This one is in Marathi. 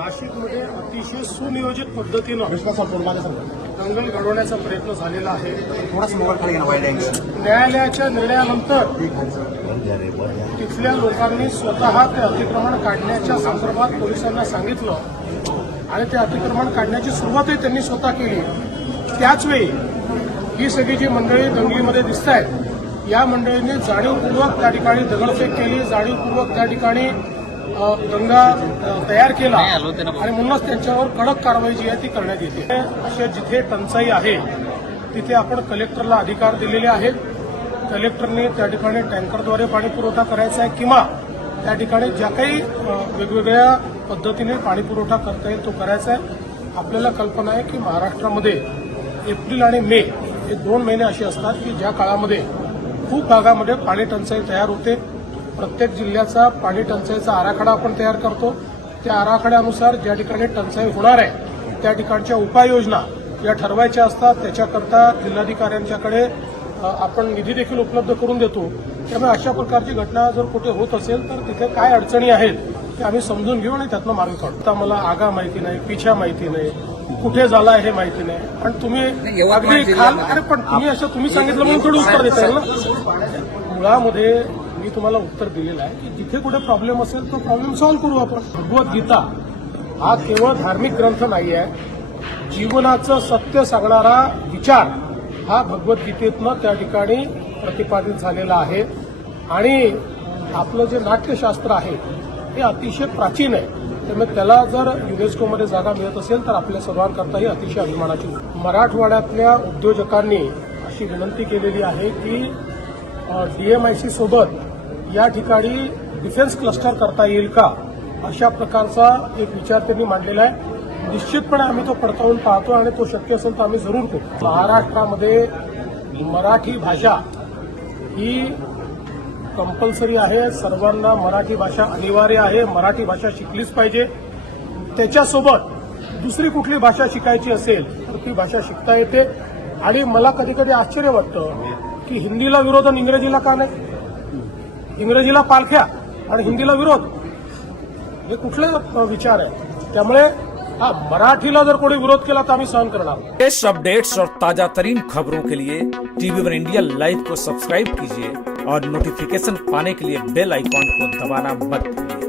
नाशिकमध्ये अतिशय सुनियोजित पद्धतीनं दंगल घडवण्याचा प्रयत्न झालेला आहे. न्यायालयाच्या निर्णयानंतर तिथल्या लोकांनी स्वतः ते अतिक्रमण काढण्याच्या संदर्भात पोलिसांना सांगितलं आणि ते अतिक्रमण काढण्याची सुरुवातही त्यांनी स्वतः केली. त्याच वेळी ही सगळी जी मंडळी दंगलीमध्ये दिसत आहेत या मंडळींनी जाणीवपूर्वक त्या ठिकाणी दगडफेक केली. जाणीवपूर्वक त्या ठिकाणी दंगा तयार केला आणि म्हणूनच त्यांच्यावर कडक कारवाई जी आहे ती करण्यात येते. अशा जिथे टंचाई आहे तिथे आपण कलेक्टरला अधिकार दिलेले आहेत. कलेक्टरने त्या ठिकाणी टँकरद्वारे पाणी पुरवठा करायचा आहे किंवा त्या ठिकाणी ज्या काही वेगवेगळ्या पद्धतीने पाणी पुरवठा करता येईल तो करायचा आहे. आपल्याला कल्पना आहे की महाराष्ट्रामध्ये एप्रिल आणि मे हे दोन महिने असे असतात की ज्या काळामध्ये खूप भागामध्ये पाणी टंचाई तयार होते. प्रत्येक जिल्ह्याचा पाणी टंचाईचा आराखडा आपण तयार करतो. त्या आराखड्यानुसार ज्या ठिकाणी टंचाई होणार आहे त्या ठिकाणच्या उपाययोजना या ठरवायच्या असतात. त्याच्याकरता जिल्हाधिकाऱ्यांच्याकडे आपण निधी देखील उपलब्ध करून देतो. त्यामुळे अशा प्रकारची घटना जर कुठे होत असेल तर तिथे काय अडचणी आहेत ते आम्ही समजून घेऊ आणि त्यातनं मार्ग काढू. आता मला आगा माहिती नाही पिछा माहिती नाही कुठे झाला हे माहिती नाही. पण तुम्ही अगदी खाल अरे पण तुम्ही असं तुम्ही सांगितलं म्हणून थोडं उत्तर देता येईल ना? मुळामध्ये मी तुम्हाला उत्तर दिलेलं आहे की जिथे कुठे प्रॉब्लेम असेल तो प्रॉब्लेम सॉल्व्ह करू आपण. भगवद्गीता हा केवळ धार्मिक ग्रंथ नाही आहे जीवनाचं सत्य सांगणारा विचार हा भगवद्गीतेतनं त्या ठिकाणी प्रतिपादित झालेला आहे. आणि आपलं जे नाट्यशास्त्र आहे हे अतिशय प्राचीन आहे. त्यामुळे त्याला जर युनेस्कोमध्ये जागा मिळत असेल तर आपल्या सर्वांकरताही अतिशय अभिमानाची मराठवाड्यातल्या उद्योजकांनी अशी विनंती केलेली आहे की डीएमआयसी सोबत या ठिकाणी डिफेन्स क्लस्टर करता येईल का? अशा प्रकारचा एक विचार त्यांनी मांडलेला आहे. निश्चितपणे आम्ही तो पडताळून पाहतो आणि तो शक्य असेल तर आम्ही जरूर करू. महाराष्ट्रामध्ये मराठी भाषा ही कंपल्सरी आहे. सर्वांना मराठी भाषा अनिवार्य आहे. मराठी भाषा शिकलीच पाहिजे. त्याच्यासोबत दुसरी कुठली भाषा शिकायची असेल तर ती भाषा शिकता येते. आणि मला कधी कधी आश्चर्य वाटतं की हिंदीला विरोध आणि इंग्रजीला का नाही? इंग्रजीला पालख्या आणि हिंदीला विरोध. हे कुठले विचार है त्यामुळे, हा जर कोणी विरोध आम्ही सहन करणार इस अपडेट्स और ताज़ा तरीन खबरों के लिए टीवी वन इंडिया लाइव को सब्सक्राइब कीजिए और नोटिफिकेशन पाने के लिए बेल आइकॉन को दबाना मत भूलिए।